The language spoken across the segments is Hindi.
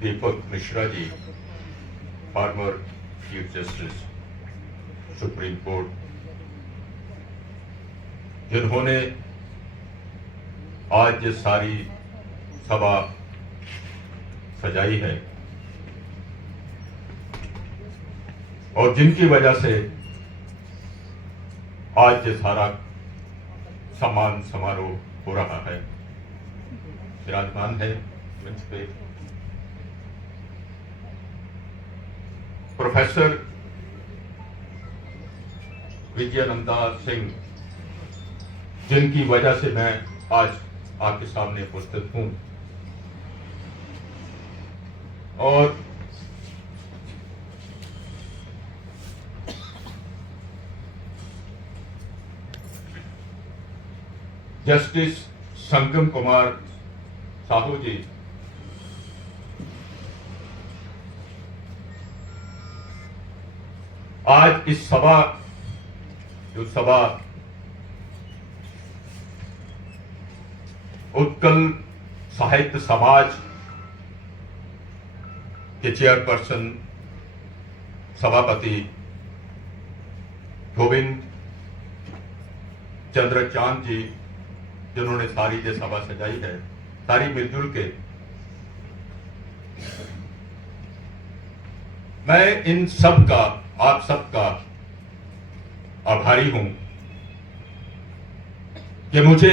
दीपक Mishra ji, former chief justice supreme court, जिन्होंने आज ये सारी सभा सजाई है और जिनकी वजह से आज ये सारा सम्मान समारोह हो रहा है, विराजमान है मंच पे प्रोफेसर विजयानंदा सिंह, जिनकी वजह से मैं आज आपके सामने उपस्थित हूं, और जस्टिस संगम कुमार साहू जी, आज इस सभा उत्कल साहित्य समाज के चेयरपर्सन सभापति गोविंद चंद्र चांद जी, जिन्होंने सारी ये सभा सजाई है, सारी मिलजुल के, मैं इन सब का, आप सबका आभारी हूं कि मुझे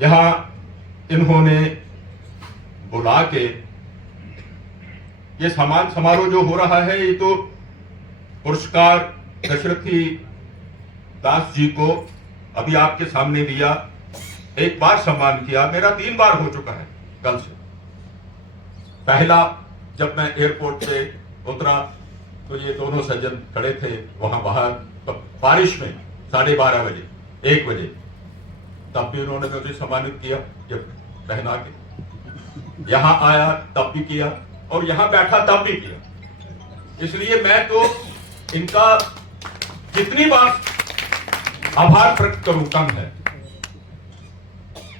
यहां इन्होंने बुला के ये सम्मान समारोह जो हो रहा है, ये तो पुरस्कार दशरथी दास जी को अभी आपके सामने दिया, एक बार सम्मान किया, मेरा 3 बार हो चुका है कल से। पहला जब मैं एयरपोर्ट से उतरा तो ये दोनों सज्जन खड़े थे वहां बाहर, तो बारिश में 12:30 बजे 1 बजे, तब भी उन्होंने मुझे सम्मानित किया, जब पहना के यहां आया तब भी किया, और यहां बैठा तब भी किया। इसलिए मैं तो इनका जितनी बार आभार प्रकट करूं कम है।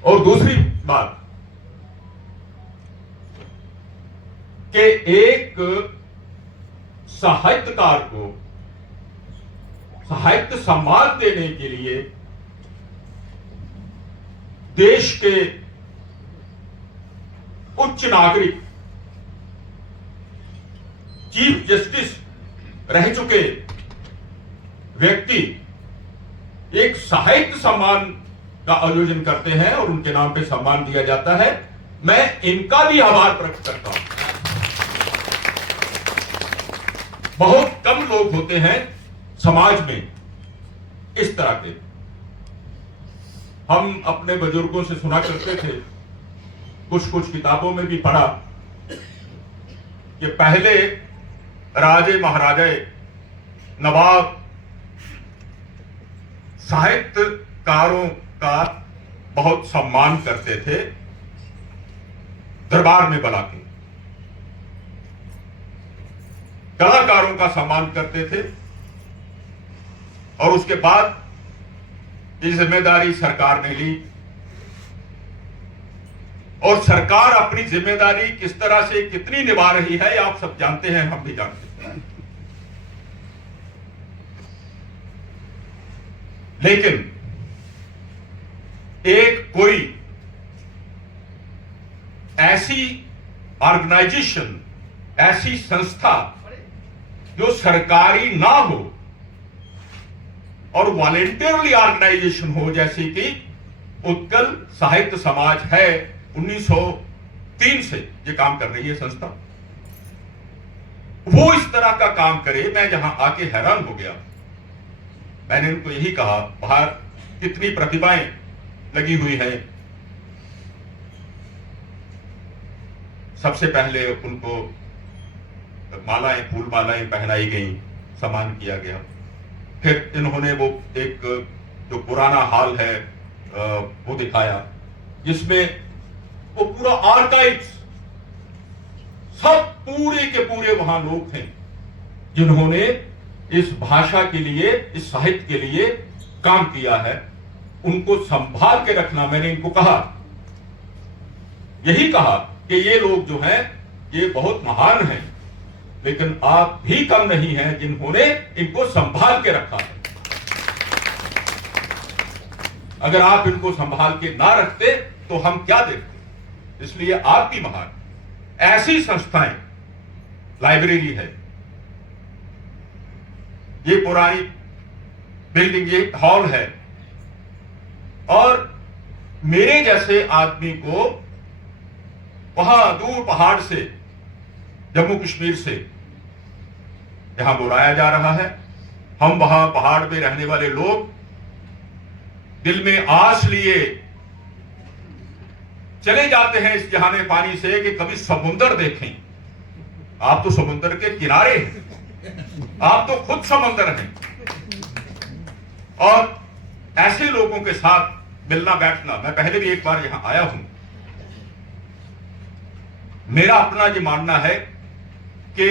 और दूसरी बात कि एक साहित्यकार को साहित्य सम्मान देने के लिए देश के उच्च नागरिक, चीफ जस्टिस रह चुके व्यक्ति एक साहित्य सम्मान का आयोजन करते हैं और उनके नाम पे सम्मान दिया जाता है, मैं इनका भी आभार प्रकट करता हूं। बहुत कम लोग होते हैं समाज में इस तरह के। हम अपने बुजुर्गों से सुना करते थे, कुछ किताबों में भी पढ़ा कि पहले राजे महाराजे नवाब साहित्यकारों का बहुत सम्मान करते थे, दरबार में बुला के कलाकारों का सम्मान करते थे, और उसके बाद ये जिम्मेदारी सरकार ने ली, और सरकार अपनी जिम्मेदारी किस तरह से कितनी निभा रही है आप सब जानते हैं, हम भी जानते हैं। लेकिन एक कोई ऐसी ऑर्गेनाइजेशन, ऐसी संस्था जो सरकारी ना हो और वॉलेंटियरली ऑर्गेनाइजेशन हो, जैसे कि उत्कल साहित्य समाज है, 1903 से ये काम कर रही है संस्था, वो इस तरह का काम करे, मैं जहां आके हैरान हो गया। मैंने उनको यही कहा, बाहर कितनी प्रतिभाएं लगी हुई हैं, सबसे पहले उनको मालाएं, फूल मालाएं पहनाई गई, सम्मान किया गया। फिर इन्होंने वो एक जो पुराना हॉल है वो दिखाया, जिसमें वो पूरा आर्काइव्स, सब पूरे के पूरे वहां लोग थे जिन्होंने इस भाषा के लिए, इस साहित्य के लिए काम किया है। उनको संभाल के रखना, मैंने इनको कहा, यही कहा कि ये लोग जो हैं ये बहुत महान हैं, लेकिन आप भी कम नहीं हैं जिन्होंने इनको संभाल के रखा है। अगर आप इनको संभाल के ना रखते तो हम क्या देखते। इसलिए आप भी महान। ऐसी संस्थाएं, लाइब्रेरी है, ये पुरानी बिल्डिंग, ये हॉल है, और मेरे जैसे आदमी को वहां दूर पहाड़ से, जम्मू कश्मीर से यहां बुलाया जा रहा है। हम वहां पहाड़ पे रहने वाले लोग दिल में आस लिए चले जाते हैं इस जहाने पानी से कि कभी समुंदर देखें। आप तो समुंदर के किनारे हैं, आप तो खुद समुंदर हैं, और ऐसे लोगों के साथ मिलना बैठना, मैं पहले भी एक बार यहां आया हूं। मेरा अपना ये मानना है कि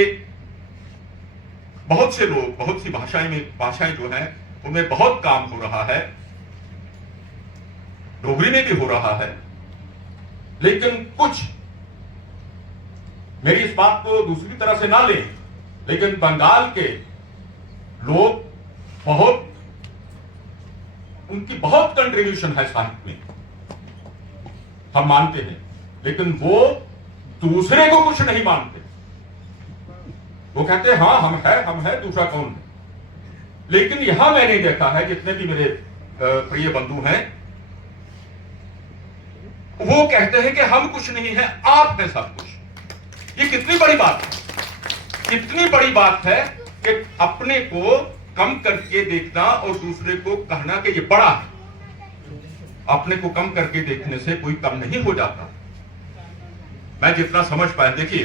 बहुत से लोग, बहुत सी भाषाएं जो हैं उनमें बहुत काम हो रहा है, डोगरी में भी हो रहा है, लेकिन कुछ, मेरी इस बात को दूसरी तरह से ना लें, लेकिन बंगाल के लोग बहुत, उनकी बहुत कंट्रीब्यूशन है साहित्य में, हम मानते हैं, लेकिन वो दूसरे को कुछ नहीं मानते। वो कहते हैं हाँ हम है, दूसरा कौन है। लेकिन यहां मैंने देखा है, जितने भी मेरे प्रिय बंधु हैं, वो कहते हैं कि हम कुछ नहीं है, आप हैं सब कुछ। ये कितनी बड़ी बात है, कितनी बड़ी बात है कि अपने को कम करके देखना और दूसरे को कहना कि ये बड़ा है। अपने को कम करके देखने से कोई कम नहीं हो जाता। मैं जितना समझ पाया, देखिए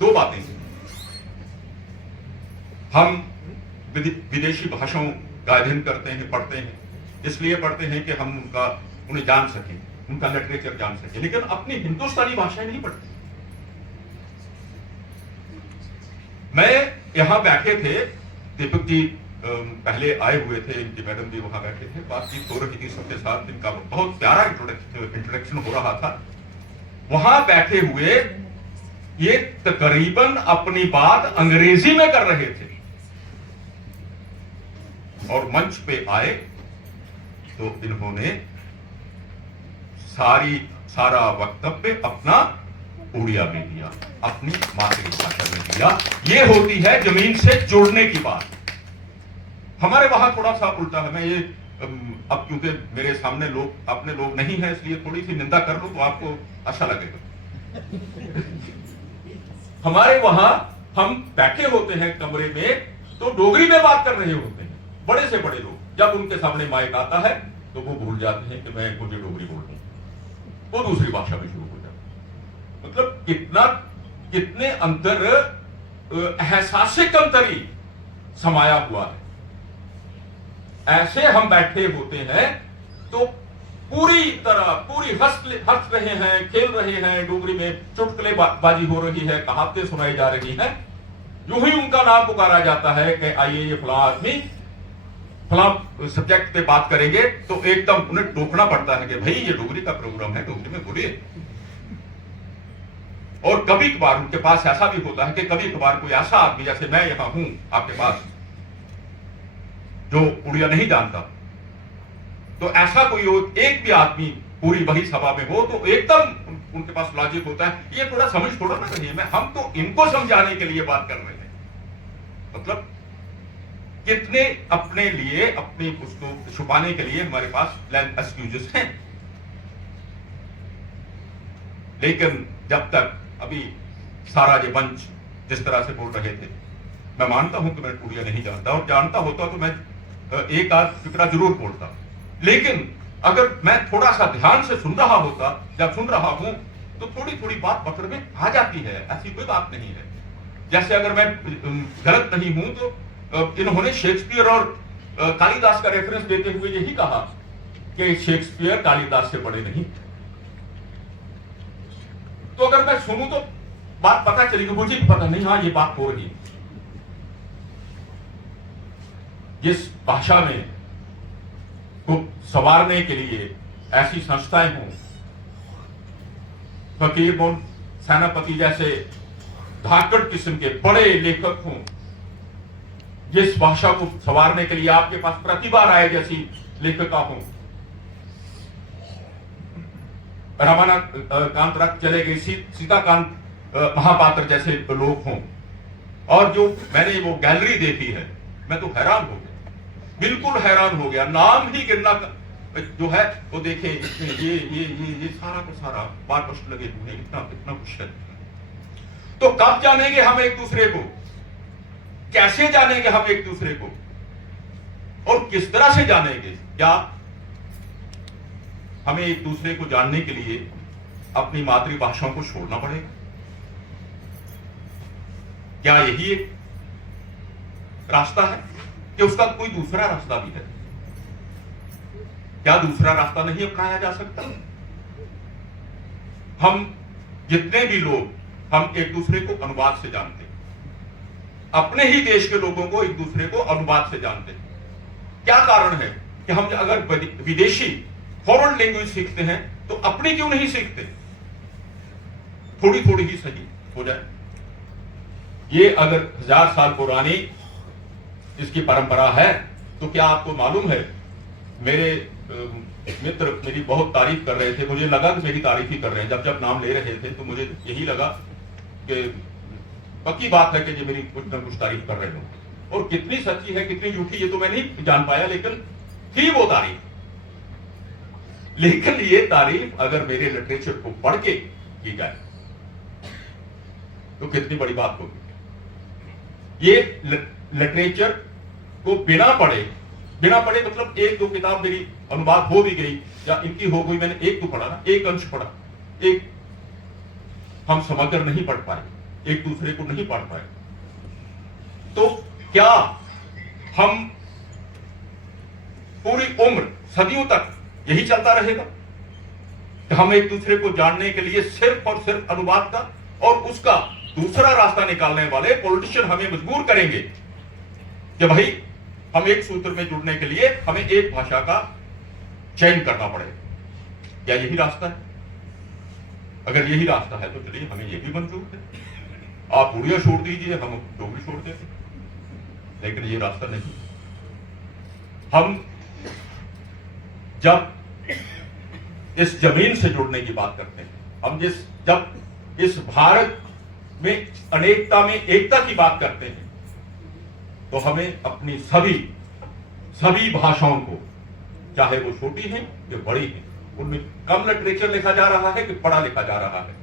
दो बातें, हम विदेशी भाषाओं का अध्ययन करते हैं, पढ़ते हैं, इसलिए पढ़ते हैं कि हम उन्हें जान सकें, उनका लिटरेचर जान सकें, लेकिन अपनी हिंदुस्तानी भाषाएं नहीं पढ़ते। मैं यहां बैठे थे, दीपक जी पहले आए हुए थे, इनकी मैडम भी वहां बैठे थे, बातचीत हो रही थी सबके साथ, इनका बहुत प्यारा इंट्रोडक्शन हो रहा था। वहां बैठे हुए ये तकरीबन अपनी बात अंग्रेजी में कर रहे थे, और मंच पे आए तो इन्होंने सारा वक्तव्य अपना उड़िया में दिया, अपनी मातृभाषा में दिया। ये होती है जमीन से जुड़ने की बात। हमारे वहां थोड़ा सा उल्टा है। मैं ये अब क्योंकि मेरे सामने लोग, अपने लोग नहीं है, इसलिए थोड़ी सी निंदा कर लूं तो आपको अच्छा लगेगा। हमारे वहां हम बैठे होते हैं कमरे में, तो डोगरी में बात कर रहे होते हैं, बड़े से बड़े लोग। जब उनके सामने माइक आता है तो वो भूल जाते हैं कि मैं मुझे डोगरी बोलूं, वो दूसरी भाषा में शुरू हो जाता है। मतलब कितने अंतर, एहसासिक अंतरी समाया हुआ है। ऐसे हम बैठे होते हैं तो पूरी हंस रहे हैं, खेल रहे हैं, डोगरी में चुटकुले बाजी हो रही है, कहावतें सुनाई जा रही हैं। यूं ही उनका नाम पुकारा जाता है कि आइए ये फलां आदमी फलां सब्जेक्ट पे बात करेंगे, तो एकदम उन्हें टोकना पड़ता है कि भाई ये डोगरी का प्रोग्राम है, डोगरी में बोलिए। और कभी कभार उनके पास ऐसा भी होता है कि कभी कभार कोई ऐसा आदमी, जैसे मैं यहां हूं आपके पास, जो उड़िया नहीं जानता, तो ऐसा कोई एक भी आदमी पूरी वही सभा में हो तो एकदम उनके पास लॉजिक होता है, ये थोड़ा समझ थोड़ा ना रही है, हम तो इनको समझाने के लिए बात कर रहे हैं। मतलब कितने अपने लिए, अपनी उसको छुपाने के लिए हमारे पास एक्सक्यूजेस हैं। लेकिन जब तक अभी सारा ये मंच जिस तरह से बोल रहे थे, मैं मानता हूं कि मैं उड़िया नहीं जानता, और जानता होता तो मैं एक आध फिक्रा जरूर बोलता, लेकिन अगर मैं थोड़ा सा ध्यान से सुन रहा होता, जब सुन रहा हूं तो थोड़ी थोड़ी बात पकड़ में आ जाती है, ऐसी कोई बात नहीं है। जैसे अगर मैं गलत नहीं हूं तो इन्होंने शेक्सपियर और कालिदास का रेफरेंस देते हुए यही कहा कि शेक्सपियर कालिदास से बड़े नहीं। तो अगर मैं सुनूं तो बात पता चलेगी, मुझे भी पता नहीं, हाँ ये बात हो रही है। जिस भाषा में को संवारने के लिए ऐसी संस्थाएं हों, फकीर सेनापति जैसे धाकड़ किस्म के बड़े लेखक हों, जिस भाषा को संवारने के लिए आपके पास प्रतिभा राय जैसी लेखिका हों, रमानाथ कांत रख चले गए, सीताकांत महापात्र जैसे लोग हों, और जो मैंने वो गैलरी देखी है, मैं तो हैरान हो गया, बिल्कुल हैरान हो गया। नाम ही गिनना जो है वो देखे, इसमें ये सारा का सारा बारकस्ट लगे हुए हैं, इतना इतना कुछ है। तो कब जानेंगे हम एक दूसरे को, कैसे जानेंगे हम एक दूसरे को, और किस तरह से जानेंगे? क्या हमें एक दूसरे को जानने के लिए अपनी मातृभाषाओं को छोड़ना पड़ेगा? क्या यही एक रास्ता है कि उसका कोई दूसरा रास्ता भी है? क्या दूसरा रास्ता नहीं अपनाया जा सकता? हम जितने भी लोग, हम एक दूसरे को अनुवाद से जानते हैं, अपने ही देश के लोगों को एक दूसरे को अनुवाद से जानते हैं। क्या कारण है कि हम अगर विदेशी फॉरेन लैंग्वेज सीखते हैं तो अपनी क्यों नहीं सीखते? थोड़ी थोड़ी ही सही हो जाए। ये अगर 1000 साल पुरानी इसकी परंपरा है, तो क्या आपको मालूम है, मेरे मित्र मेरी बहुत तारीफ कर रहे थे, मुझे लगा कि मेरी तारीफ ही कर रहे हैं, जब जब नाम ले रहे थे तो मुझे यही लगा कि पक्की बात है कि ये मेरी कुछ ना कुछ तारीफ कर रहे हो। और कितनी सच्ची है कितनी झूठी ये तो मैं नहीं जान पाया, लेकिन थी वो तारीफ। लेकिन ये तारीफ अगर मेरे लिटरेचर को पढ़ के की जाए तो कितनी बड़ी बात होगी। ये लिटरेचर को बिना पढ़े मतलब एक दो किताब मेरी अनुवाद हो भी गई या इनकी हो गई, मैंने एक तो पढ़ा ना, एक अंश पढ़ा, एक हम समग्र नहीं पढ़ पाए, एक दूसरे को नहीं पढ़ पाए। तो क्या हम पूरी उम्र सदियों तक यही चलता रहेगा कि हम एक दूसरे को जानने के लिए सिर्फ और सिर्फ अनुवाद का और उसका दूसरा रास्ता निकालने वाले पॉलिटिशियन हमें मजबूर करेंगे कि भाई हम एक सूत्र में जुड़ने के लिए हमें एक भाषा का चयन करना पड़ेगा? क्या यही रास्ता है? अगर यही रास्ता है तो चलिए हमें यह भी मंजूर है, आप उड़िया छोड़ दीजिए, हम डोगरी छोड़ देते, लेकिन ये रास्ता नहीं। हम जब इस जमीन से जुड़ने की बात करते हैं, हम जब इस भारत में अनेकता में एकता की बात करते हैं, तो हमें अपनी सभी भाषाओं को, चाहे वो छोटी हैं या बड़ी हैं, उनमें कम लिटरेचर लिखा जा रहा है कि पढ़ा लिखा जा रहा है,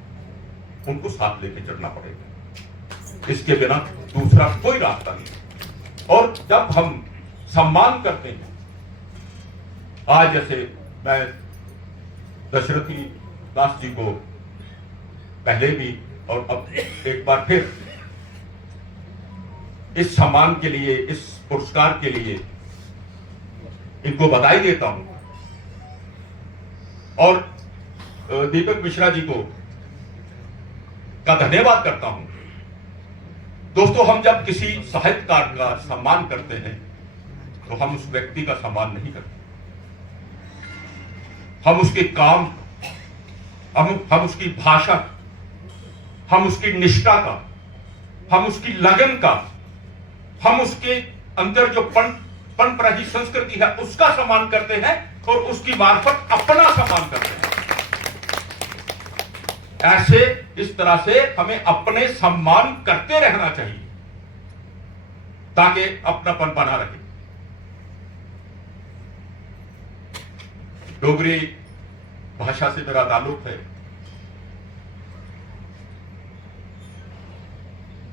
उनको साथ लेके चलना पड़ेगा। इसके बिना दूसरा कोई रास्ता नहीं। और जब हम सम्मान करते हैं, आज जैसे मैं दशरथी दास जी को पहले भी और अब एक बार फिर इस सम्मान के लिए, इस पुरस्कार के लिए इनको बधाई देता हूं, और दीपक मिश्रा जी को का धन्यवाद करता हूं। दोस्तों, हम जब किसी साहित्यकार का सम्मान करते हैं तो हम उस व्यक्ति का सम्मान नहीं करते, हम उसके काम, हम उसकी भाषा, हम उसकी निष्ठा का, हम उसकी लगन का, हम उसके अंदर जो पनप रही संस्कृति है उसका सम्मान करते हैं और उसकी मार्फत अपना सम्मान करते हैं। ऐसे इस तरह से हमें अपने सम्मान करते रहना चाहिए ताकि अपनापन बना रहे। डोगरी भाषा से मेरा ताल्लुक है,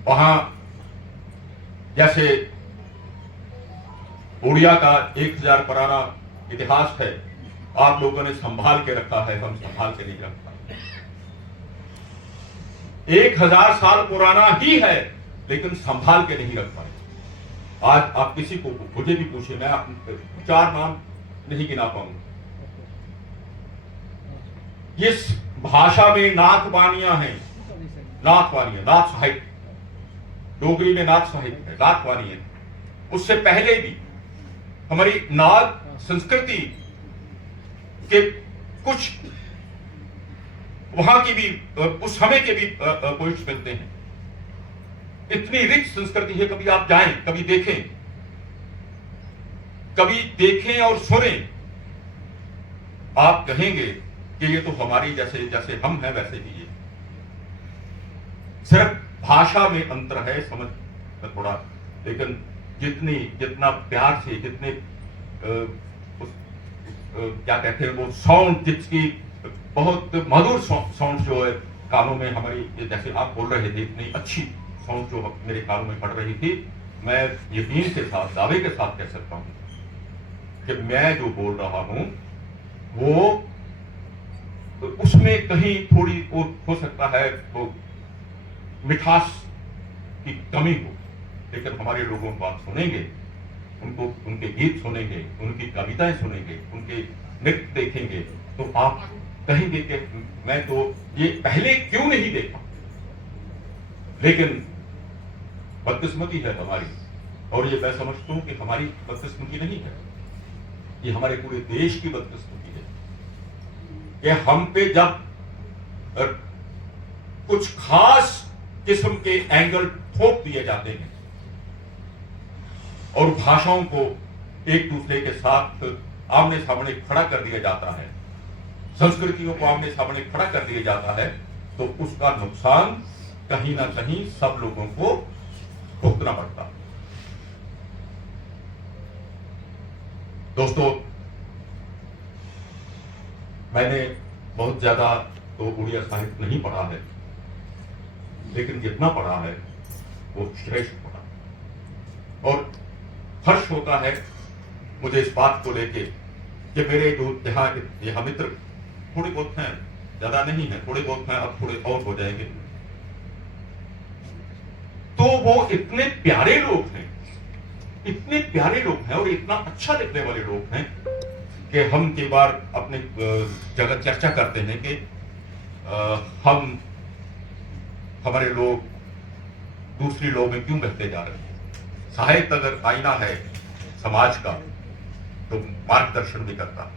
वहां जैसे उड़िया का 1000 पुराना इतिहास है, आप लोगों ने संभाल के रखा है, हम संभाल के नहीं रखा। 1000 साल पुराना ही है लेकिन संभाल के नहीं रख पाए। आज आप किसी को, मुझे भी पूछे, मैं 4 नाम नहीं गिना पाऊंगा। इस भाषा में नाथवानियां हैं, नाथवानियां, नाथ साहित्य, डोगरी में नाथ साहित्य है, नाथवानी है। उससे पहले भी हमारी नाथ संस्कृति के कुछ वहां की भी उस समय के भी पोइट्स मिलते हैं। इतनी रिच संस्कृति है, कभी आप जाएं, कभी देखें और सुनें, आप कहेंगे कि ये तो हमारी जैसे जैसे हम हैं वैसे ही ये। सिर्फ भाषा में अंतर है, समझ में थोड़ा, लेकिन जितना प्यार से, जितने क्या कहते हैं वो साउंड, जिसकी बहुत मधुर साउंड जो है कानों में हमारी, जैसे आप बोल रहे थे, इतनी अच्छी साउंड जो मेरे कानों में पड़ रही थी, मैं यकीन के साथ, दावे के साथ कह सकता हूं कि मैं जो बोल रहा हूं वो उसमें कहीं थोड़ी हो सकता है वो मिठास की कमी हो, लेकिन हमारे लोगों को आप सुनेंगे, उनको उनके गीत सुनेंगे, उनकी कविताएं सुनेंगे, उनके नृत्य देखेंगे, तो आप कहेंगे कि मैं तो ये पहले क्यों नहीं देखा। लेकिन बदकिस्मती है हमारी, और ये मैं समझता हूं कि हमारी बदकिस्मती नहीं है, ये हमारे पूरे देश की बदकिस्मती है कि हम पे जब कुछ खास किस्म के एंगल थोप दिए जाते हैं और भाषाओं को एक दूसरे के साथ आमने सामने खड़ा कर दिया जाता है, संस्कृतियों को आमने सामने खड़ा कर दिया जाता है, तो उसका नुकसान कहीं ना कहीं सब लोगों को भुगतना पड़ता है। दोस्तों, मैंने बहुत ज्यादा तो उड़िया साहित्य नहीं पढ़ा है, लेकिन जितना पढ़ा है वो श्रेष्ठ पढ़ा, और हर्ष होता है मुझे इस बात को लेके कि मेरे जो यहाँ मित्र थोड़े बहुत हैं, ज्यादा नहीं है, थोड़े बहुत हैं, अब थोड़े और हो जाएंगे, तो वो इतने प्यारे लोग हैं, इतने प्यारे लोग हैं और इतना अच्छा लिखने वाले लोग हैं कि हम कई बार अपने जगह चर्चा करते हैं कि हमारे लोग दूसरी लोग में क्यों बहते जा रहे हैं। साहित्य अगर आईना है समाज का तो मार्गदर्शन भी करता है,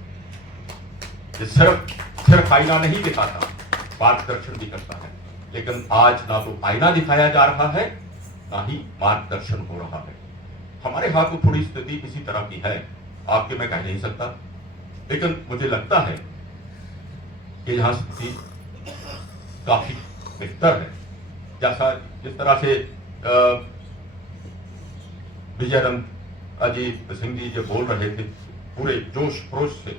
ये सिर्फ आईना नहीं दिखाता, मार्गदर्शन भी करता है। लेकिन आज ना तो आईना दिखाया जा रहा है, ना ही मार्गदर्शन हो रहा है। हमारे यहाँ तो थोड़ी स्थिति इसी तरह की है, आपके मैं कह नहीं सकता, लेकिन मुझे लगता है कि यहाँ स्थिति काफी बेहतर है। जैसा जिस तरह से विजयानंद अजीत सिंह जी जो बोल रहे थे पूरे जोश खरोश से,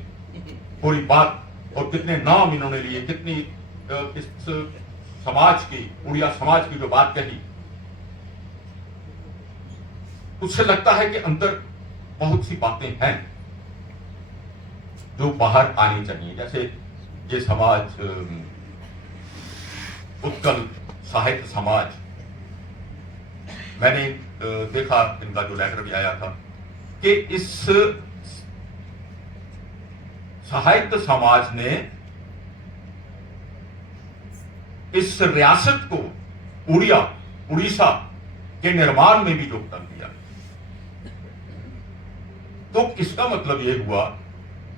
पूरी बात, और कितने नाम इन्होंने लिए, कितनी इस समाज की, उड़िया समाज की जो बात कही, उससे लगता है कि अंदर बहुत सी बातें हैं जो बाहर आनी चाहिए। जैसे ये समाज, उत्कल साहित्य समाज, मैंने देखा इनका जो लेटर भी आया था कि इस साहित्य समाज ने इस रियासत को, उड़ीसा के निर्माण में भी योगदान दिया। तो इसका मतलब यह हुआ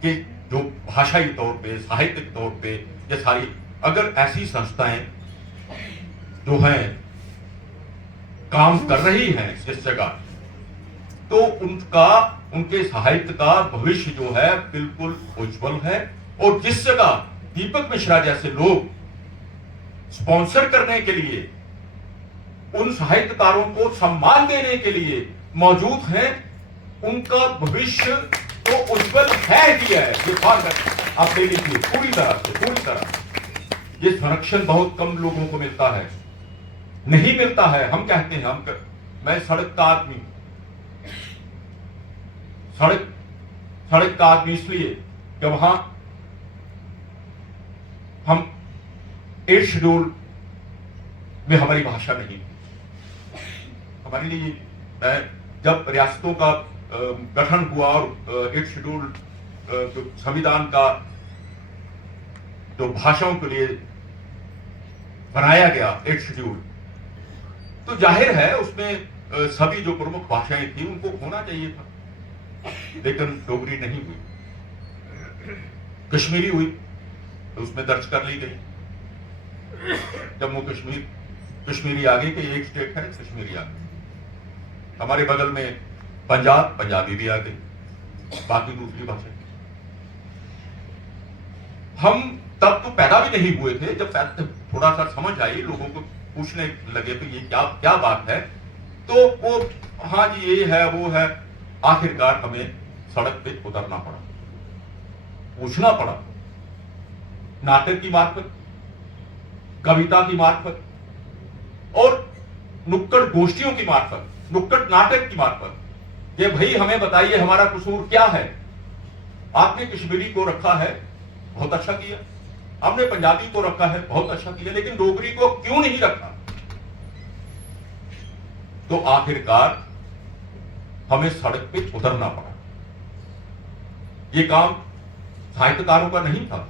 कि जो भाषाई तौर पे, साहित्यिक तौर पे ये सारी, अगर ऐसी संस्थाएं जो हैं काम कर रही हैं इस जगह, तो उनके साहित्य का भविष्य जो है बिल्कुल उज्जवल है। और जिस जगह दीपक मिश्रा जैसे लोग स्पॉन्सर करने के लिए, उन साहित्यकारों को सम्मान देने के लिए मौजूद हैं, उनका भविष्य तो उज्जवल है ही है। ये बात आप ले लीजिए पूरी तरह। ये संरक्षण बहुत कम लोगों को मिलता है, नहीं मिलता है। हम कहते हैं, मैं सड़क का आदमी, सड़क का आदमी इसलिए कि वहां हम 8 शेड्यूल में हमारी भाषा नहीं, हमारे लिए जब रियासतों का गठन हुआ और 8 शेड्यूल जो संविधान का जो भाषाओं के लिए बनाया गया 8 शेड्यूल, तो जाहिर है उसमें सभी जो प्रमुख भाषाएं थी उनको होना चाहिए था, लेकिन डोगरी नहीं हुई, कश्मीरी हुई तो उसमें दर्ज कर ली गई, जम्मू कश्मीर, कश्मीरी आगे के एक स्टेट है कश्मीरी आगे, हमारे बगल में पंजाब, पंजाबी भी आ गई, बाकी दूसरी भाषा। हम तब तो पैदा भी नहीं हुए थे, जब थोड़ा सा समझ आई, लोगों को पूछने लगे तो ये क्या क्या बात है, तो वो हाँ जी ये है वो है, आखिरकार हमें सड़क पे उतरना पड़ा, पूछना पड़ा, नाटक की मार्फत, कविता की मार्फत और नुक्कड़ गोष्ठियों की मार्फत, नुक्कड़ नाटक की मार्फत, ये भाई हमें बताइए हमारा कसूर क्या है। आपने कश्मीरी को रखा है, बहुत अच्छा किया, हमने पंजाबी को रखा है, बहुत अच्छा किया, लेकिन डोगरी को क्यों नहीं रखा? तो आखिरकार हमें सड़क पे उतरना पड़ा। ये काम साहित्यकारों का नहीं था,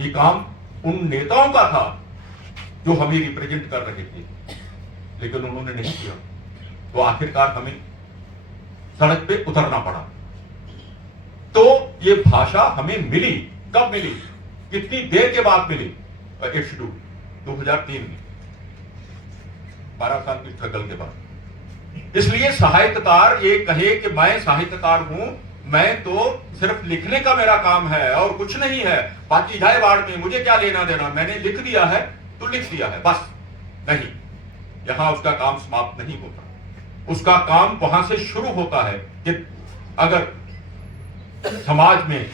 ये काम उन नेताओं का था जो हमें रिप्रेजेंट कर रहे थे, लेकिन उन्होंने नहीं किया, तो आखिरकार हमें सड़क पे उतरना पड़ा। तो ये भाषा हमें मिली, कब मिली, कितनी देर के बाद मिली? इट्स डू 2003 में, 12 साल की स्ट्रगल के बाद। इसलिए साहित्यकार ये कहे कि मैं साहित्यकार हूं, मैं तो सिर्फ लिखने का मेरा काम है और कुछ नहीं है, बाकी जाए बाढ़ में, मुझे क्या लेना देना, मैंने लिख दिया है तो लिख दिया है बस, नहीं, यहां उसका काम समाप्त नहीं होता। उसका काम वहां से शुरू होता है कि अगर समाज में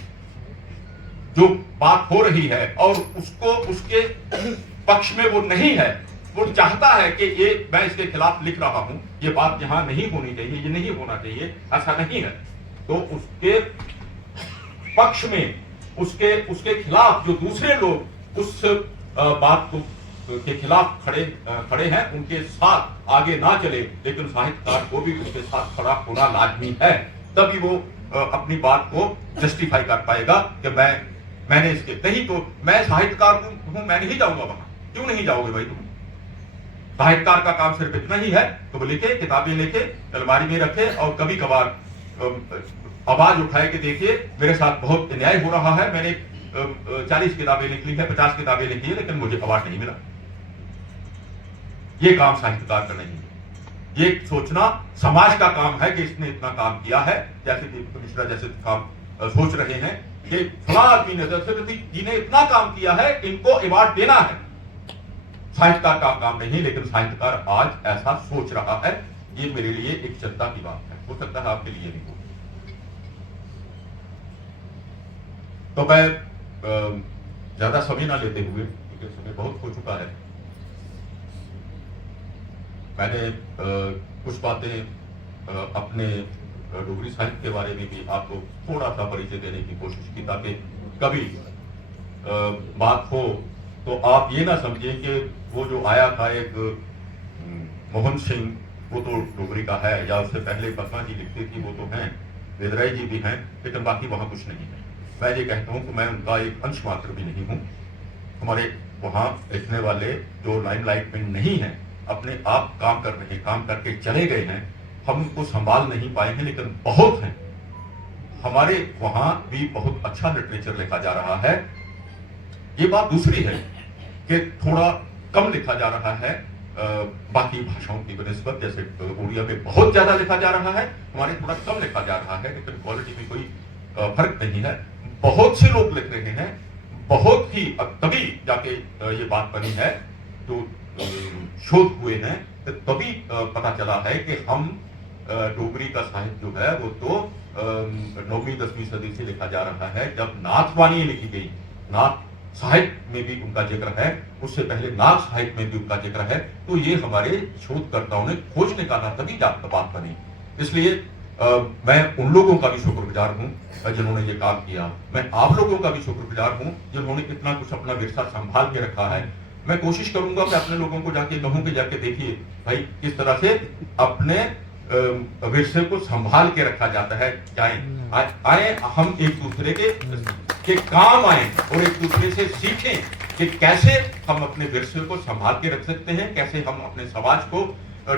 जो बात हो रही है और उसको उसके पक्ष में वो नहीं है, वो चाहता है कि ये मैं इसके खिलाफ लिख रहा हूं, ये बात यहां नहीं होनी चाहिए, ये नहीं होना चाहिए, ऐसा नहीं है, तो उसके पक्ष में, उसके खिलाफ जो दूसरे लोग उस बात को के खिलाफ खड़े हैं, उनके साथ आगे ना चले, लेकिन साहित्यकार को भी उसके साथ खड़ा होना लाजमी है, तभी वो अपनी बात को जस्टिफाई कर पाएगा कि मैंने इसके नहीं, तो मैं साहित्यकार हूं, मैं नहीं जाऊंगा वहां। क्यों नहीं जाओगे भाई तुम? साहित्यकार का काम सिर्फ इतना ही है, तो वो लिखे, किताबें लिखे, अलमारी में रखे और कभी कभार आवाज उठाए कि देखिए मेरे साथ बहुत अन्याय हो रहा है, मैंने 40 किताबें लिख ली है, 50 किताबें लिखी है, लेकिन मुझे अवार्ड नहीं मिला। ये काम साहित्यकार का नहीं है। ये सोचना समाज का काम है कि इसने इतना काम किया है, जैसे दीपक मिश्रा जैसे काम सोच रहे हैं कि फला आदमी ने, दशरथी जी ने इतना काम किया है, इनको अवार्ड देना है। साहित्यकार का काम नहीं, लेकिन साहित्यकार आज ऐसा सोच रहा है। ये मेरे लिए एक चिंता की बात है, हो सकता है आपके लिए भी हो। तो मैं ज्यादा समय ना लेते हुए, क्योंकि समय बहुत हो चुका है, मैंने कुछ बातें अपने डोगरी साहित्य के बारे में भी आपको थोड़ा सा परिचय देने की कोशिश की, ताकि कभी बात हो तो आप ये ना समझिए कि वो जो आया था एक मोहन सिंह, वो तो डोगरी का है, या उससे पहले पद्मा जी लिखती थी, वो तो हैं, वेदराय जी भी हैं, लेकिन बाकी वहाँ कुछ नहीं है। मैं ये कहता हूँ कि मैं उनका एक अंश मात्र भी नहीं हूँ। हमारे वहाँ लिखने वाले जो लाइमलाइट में नहीं हैं, अपने आप काम कर रहे हैं, काम करके चले गए हैं, हम उनको संभाल नहीं पाए हैं, लेकिन बहुत हैं। हमारे वहाँ भी बहुत अच्छा लिटरेचर लिखा जा रहा है। ये बात दूसरी है कि थोड़ा कम लिखा जा रहा है बाकी भाषाओं की बनिस्बत, जैसे उड़िया में बहुत ज्यादा लिखा जा रहा है, हमारे थोड़ा कम लिखा जा रहा है, लेकिन क्वालिटी में कोई फर्क नहीं है। बहुत से लोग लिख रहे हैं, बहुत ही, तभी जाके ये बात बनी है, जो शोध हुए हैं, तभी पता चला है कि हम डोगरी का साहित्य जो है वो तो 9वीं 10वीं सदी से लिखा जा रहा है। जब नाथवाणी लिखी गई, नाथ साहित्य में भी उनका जिक्र है, उससे पहले नाथ साहित्य में भी उनका जिक्र है, तो ये हमारे शोधकर्ताओं ने खोज निकाला, तभी बात बनी। इसलिए मैं उन लोगों का भी शुक्रगुजार हूं जिन्होंने ये काम किया। मैं आप लोगों का भी शुक्रगुजार हूं जिन्होंने इतना कुछ अपना विरसा संभाल के रखा है। मैं कोशिश करूंगा कि अपने लोगों को जाके कहूं कि जाके देखिए भाई किस तरह से अपने विरसे को संभाल के रखा जाता है। आए हम एक दूसरे के काम आए और एक दूसरे से सीखें कि कैसे हम अपने विरसे को संभाल के रख सकते हैं, कैसे हम अपने समाज को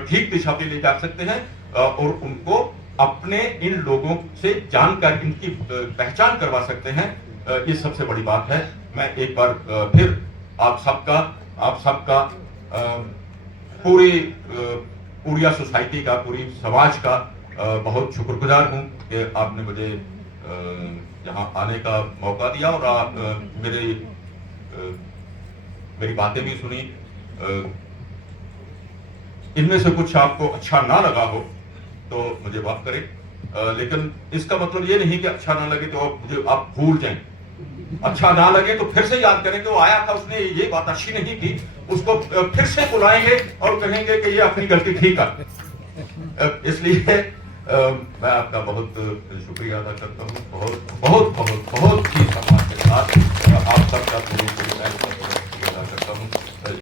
ठीक दिशा पे ले जा सकते हैं और उनको अपने इन लोगों से जानकर इनकी पहचान करवा सकते हैं। ये सबसे बड़ी बात है। मैं एक बार फिर आप सबका पूरी उड़िया सोसाइटी का, पूरी समाज का बहुत शुक्रगुजार हूं कि आपने मुझे यहाँ आने का मौका दिया और मेरी बातें भी सुनी। इनमें से कुछ आपको अच्छा ना लगा हो तो मुझे माफ करें, लेकिन इसका मतलब ये नहीं कि अच्छा ना लगे तो मुझे आप भूल जाएं। अच्छा ना लगे तो फिर से याद करें कि वो आया था, उसने ये बात अच्छी नहीं की, उसको फिर से बुलाएंगे और कहेंगे कि ये अपनी गलती ठीक है। इसलिए मैं आपका बहुत शुक्रिया अदा करता हूँ, बहुत बहुत बहुत बहुत ही सम्मान के साथ आप सबका पूरी अदा करता हूँ।